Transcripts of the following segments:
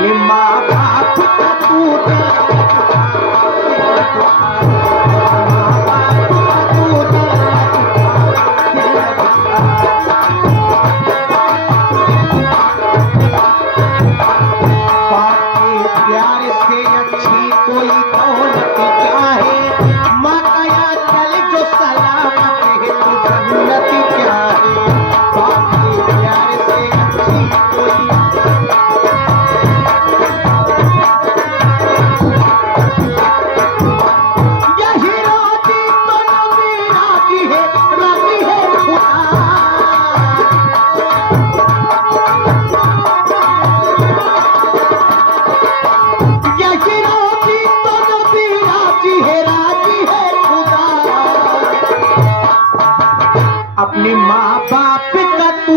अपने माँ बाप का तू अपने माँ बाप का तू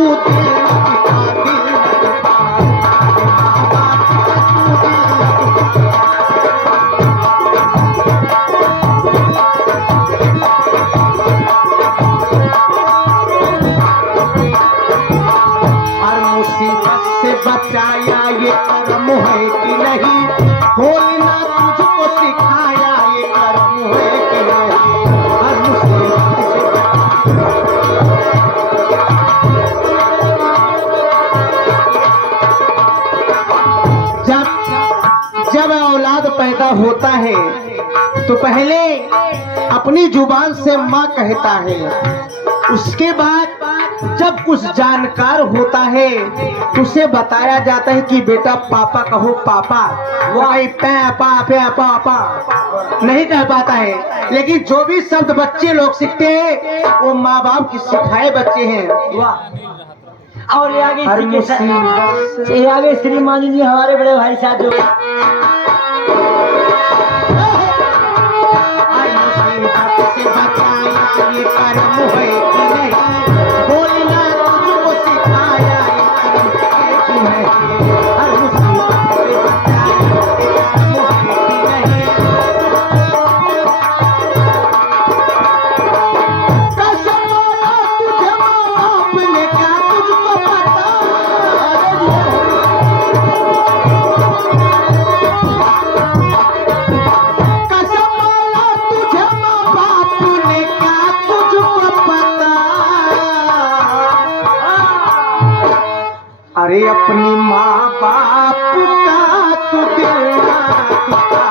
और मुसीबत से बचाया ये कर्म है कि नहीं, बोलना तुझको सिखाया ये कर्म है कि नहीं। और मुसीबत से जब औलाद पैदा होता है तो पहले अपनी जुबान से माँ कहता है, उसके बाद जब कुछ जानकार होता है तो उसे बताया जाता है कि बेटा पापा कहो पापा, वही पापा पापा पापा नहीं कह पाता है। लेकिन जो भी शब्द बच्चे लोग सीखते हैं वो माँ बाप की सिखाए बच्चे हैं। वाह। और ये आगे श्रीमान जी हमारे बड़े भाई साहब जो ये कर्म है कि नहीं, बोलना तुझको सिखाया ये कर्म है कि नहीं। हर मुसीबत से बचाया ये कर्म है कि नहीं। कसम वाला तुझे माँ बाप ने क्या तुझको पता, कसम वाला तुझे माँ बाप ने क्या तुझको पता। अरे अपनी माँ बाप का तू दिल ना दुखा।